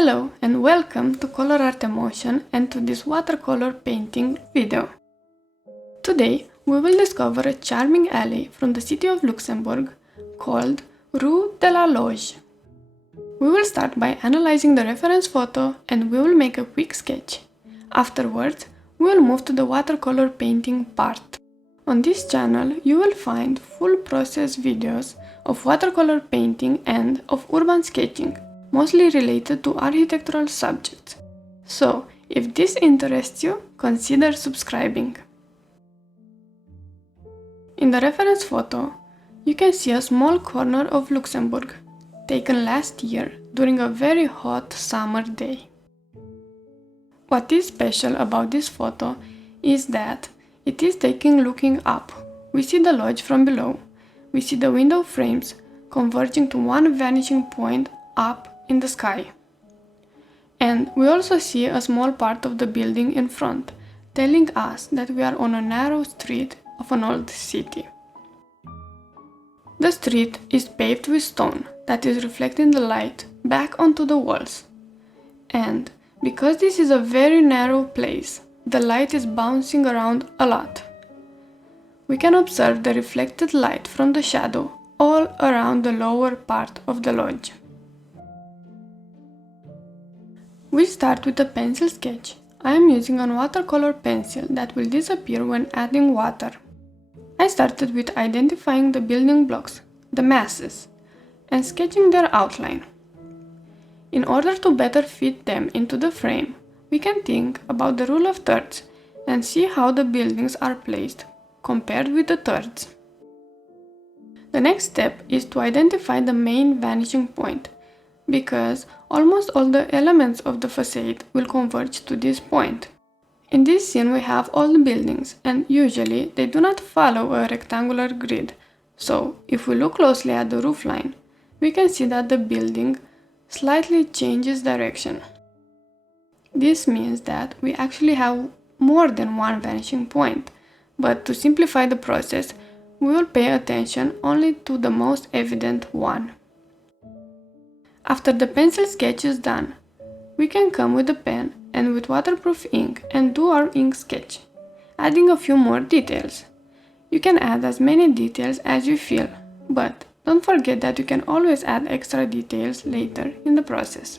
Hello and welcome to Color Art Emotion and to this watercolor painting video. Today we will discover a charming alley from the city of Luxembourg called Rue de la Loge. We will start by analyzing the reference photo and we will make a quick sketch. Afterwards, we will move to the watercolor painting part. On this channel, you will find full process videos of watercolor painting and of urban sketching, mostly related to architectural subjects. So, if this interests you, consider subscribing. In the reference photo, you can see a small corner of Luxembourg, taken last year during a very hot summer day. What is special about this photo is that it is taken looking up. We see the lodge from below. We see the window frames converging to one vanishing point up in the sky. And we also see a small part of the building in front, telling us that we are on a narrow street of an old city. The street is paved with stone that is reflecting the light back onto the walls. And because this is a very narrow place, the light is bouncing around a lot. We can observe the reflected light from the shadow all around the lower part of the lodge. We start with a pencil sketch. I am using a watercolor pencil that will disappear when adding water. I started with identifying the building blocks, the masses, and sketching their outline. In order to better fit them into the frame, we can think about the rule of thirds and see how the buildings are placed compared with the thirds. The next step is to identify the main vanishing point, because almost all the elements of the facade will converge to this point. In this scene we have all the buildings, and usually they do not follow a rectangular grid, so if we look closely at the roofline, we can see that the building slightly changes direction. This means that we actually have more than one vanishing point, but to simplify the process, we will pay attention only to the most evident one. After the pencil sketch is done, we can come with a pen and with waterproof ink and do our ink sketch, adding a few more details. You can add as many details as you feel, but don't forget that you can always add extra details later in the process.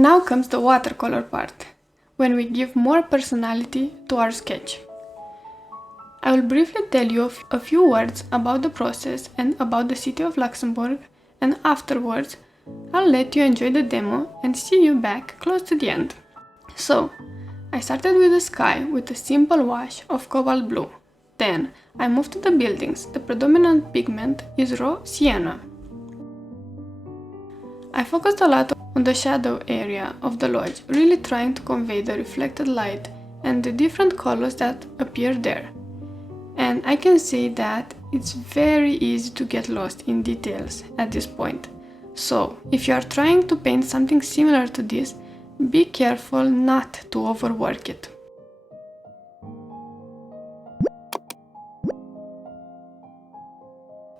Now comes the watercolor part, when we give more personality to our sketch. I will briefly tell you a few words about the process and about the city of Luxembourg, and afterwards I'll let you enjoy the demo and see you back close to the end. So, I started with the sky with a simple wash of cobalt blue. Then I moved to the buildings. The predominant pigment is raw sienna. I focused a lot on the shadow area of the lodge, really trying to convey the reflected light and the different colors that appear there. And I can say that it's very easy to get lost in details at this point. So, if you are trying to paint something similar to this, be careful not to overwork it.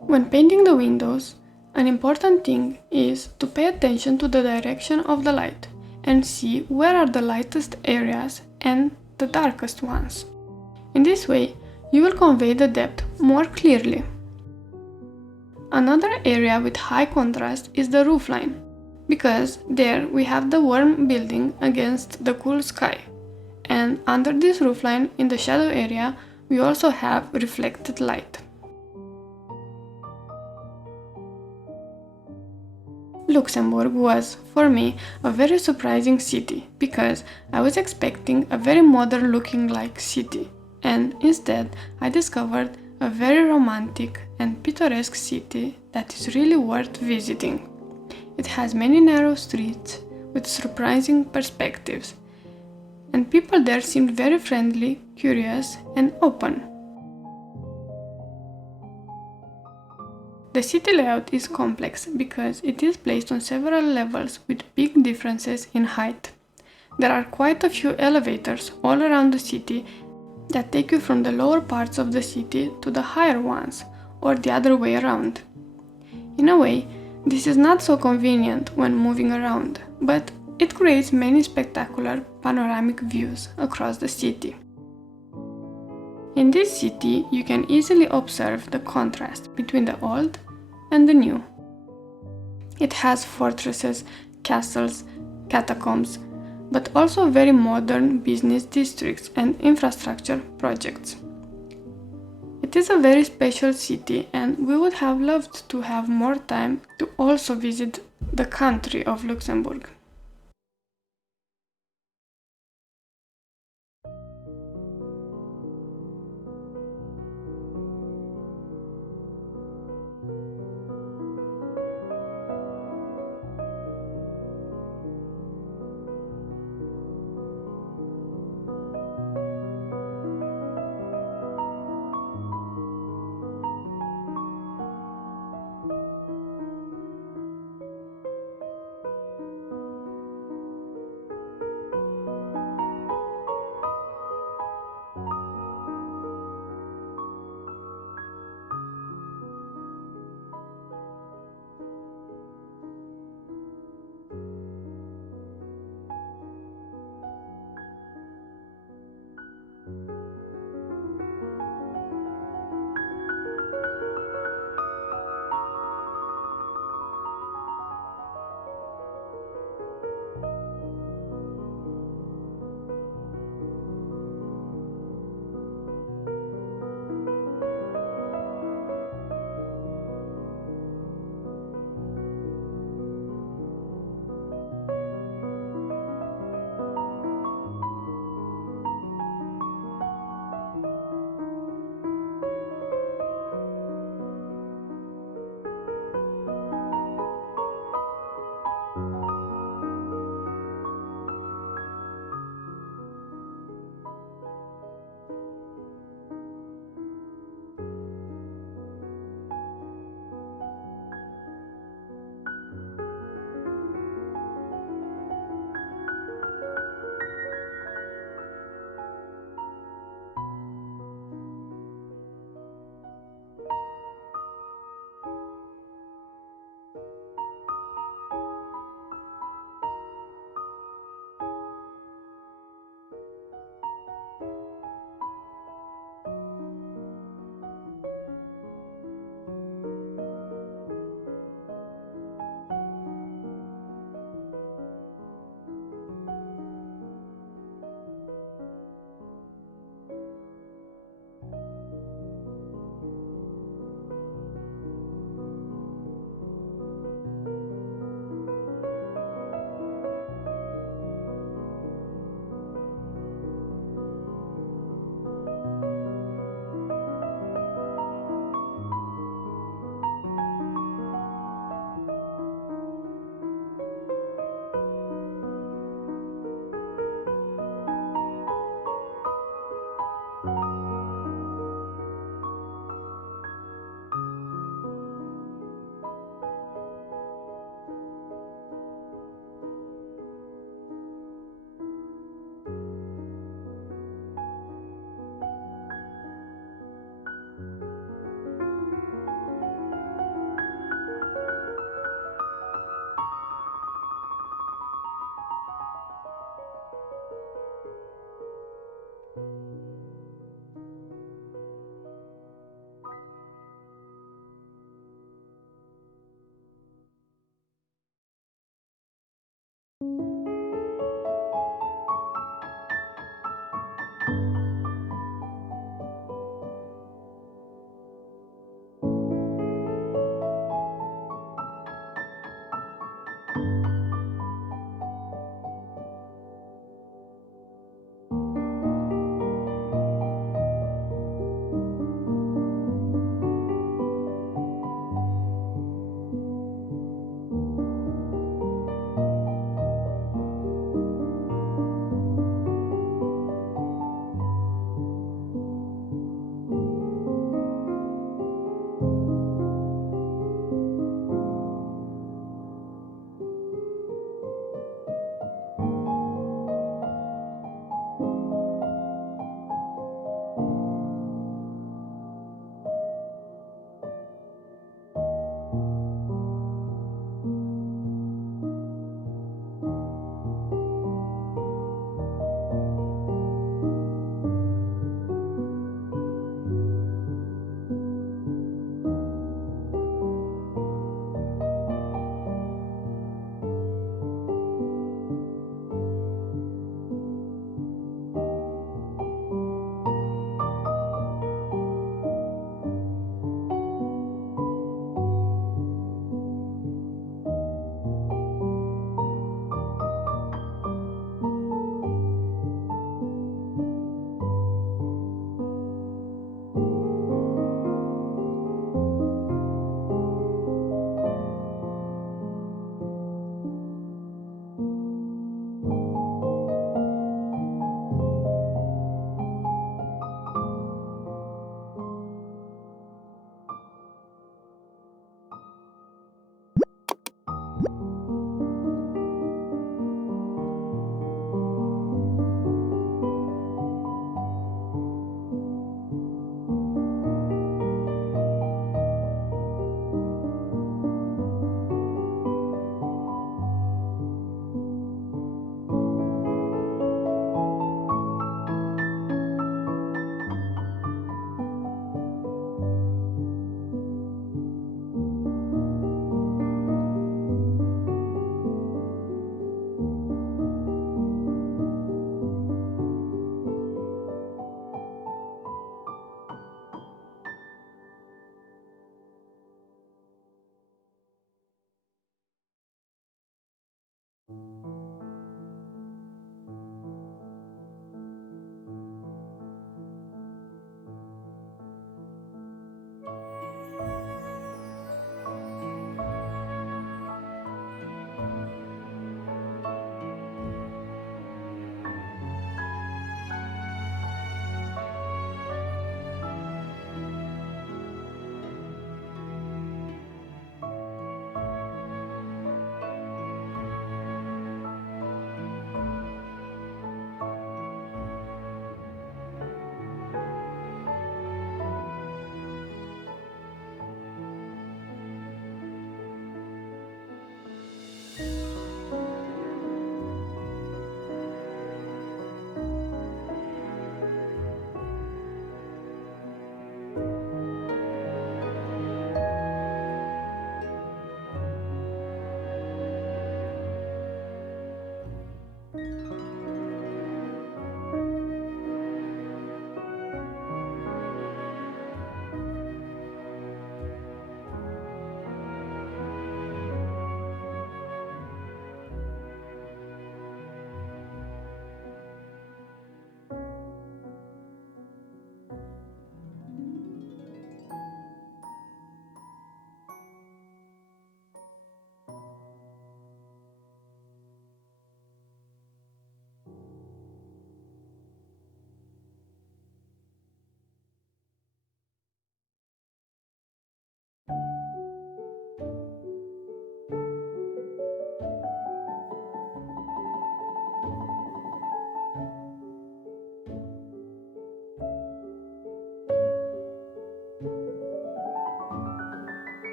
When painting the windows, an important thing is to pay attention to the direction of the light and see where are the lightest areas and the darkest ones. In this way, you will convey the depth more clearly. Another area with high contrast is the roofline, because there we have the warm building against the cool sky, and under this roofline in the shadow area we also have reflected light. Luxembourg was, for me, a very surprising city, because I was expecting a very modern looking like city, and instead I discovered a very romantic and picturesque city that is really worth visiting. It has many narrow streets with surprising perspectives, and people there seemed very friendly, curious, and open. The city layout is complex because it is placed on several levels with big differences in height. There are quite a few elevators all around the city that take you from the lower parts of the city to the higher ones, or the other way around. In a way, this is not so convenient when moving around, but it creates many spectacular panoramic views across the city. In this city, you can easily observe the contrast between the old and the new. It has fortresses, castles, catacombs, but also very modern business districts and infrastructure projects. It is a very special city, and we would have loved to have more time to also visit the country of Luxembourg.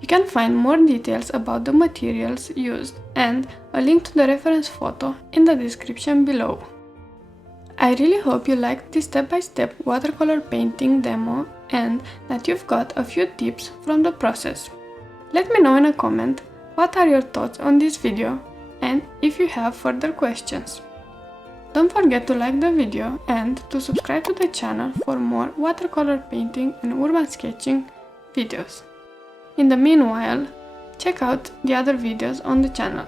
You can find more details about the materials used and a link to the reference photo in the description below. I really hope you liked this step-by-step watercolor painting demo and that you've got a few tips from the process. Let me know in a comment what are your thoughts on this video and if you have further questions. Don't forget to like the video and to subscribe to the channel for more watercolor painting and urban sketching videos. In the meanwhile, check out the other videos on the channel.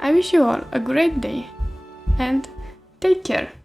I wish you all a great day and take care!